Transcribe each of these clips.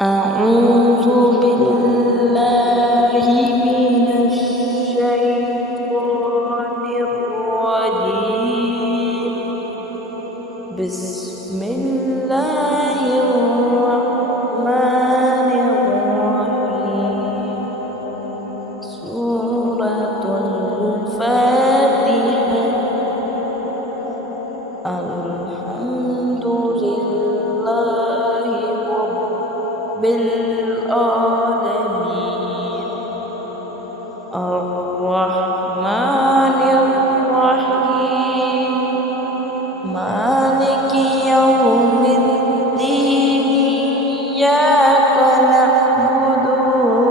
أعوذ بالله من الشيطان الرجيم. بسم الله الرحمن الرحيم. سورة الفاتحة. الحمد لله رب العالمين. الرحمن الرحيم. مالك يوم الدين. إياك نعبد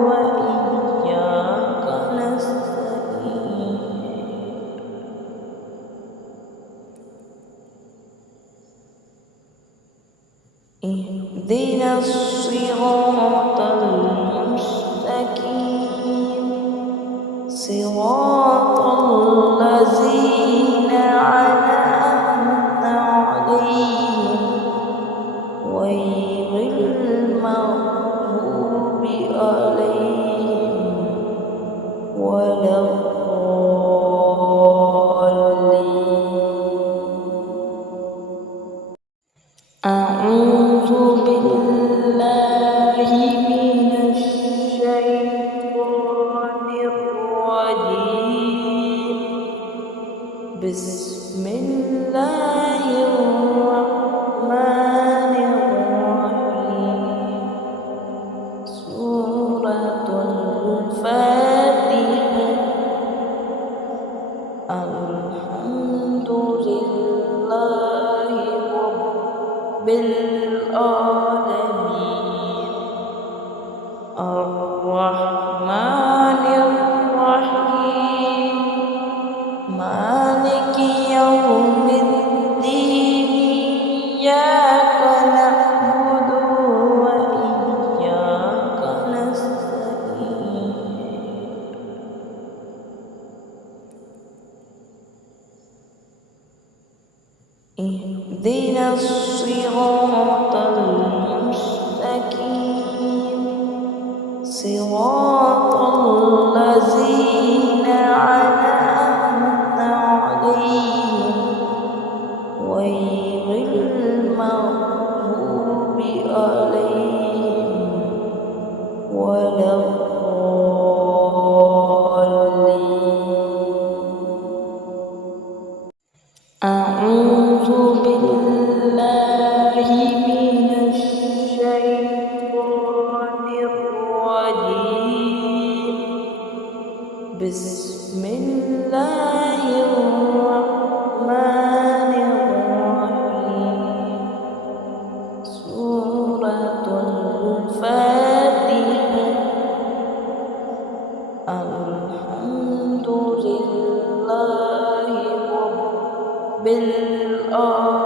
وإياك نستعين. اهدنا الصراط المستقيم. صراط الذين أنعمت عليهم غير المغضوب عليهم ولا الضالين. أعوذ بالله من الشيطان الرجيم. بسم الله الرحمن الرحيم. سورة الفاتحة. الحمد لله رب العالمين. الرحمن الرحيم. مالك يوم الدين. إياك نعبد وإياك نستعين. اهدنا الصراط المستقيم. صراط الذين أنعمت عليهم غير المغضوب عليهم ولا الضالين. أعوذ بالله من الشيطان الرجيم. بسم الله الرحمن الرحيم. سورة الفاتحة. الحمد لله رب العالمين.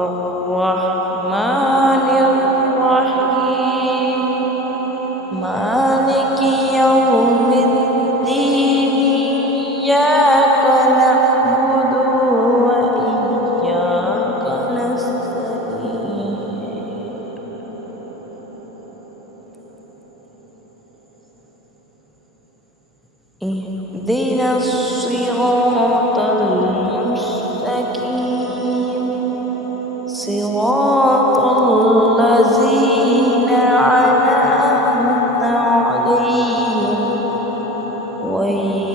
الرحمن الرحيم. مالك يوم الدين. إياك نعبد وإياك نستعين. اهدنا الصراط المستقيم. صراط الذين أنعمت عليهم غير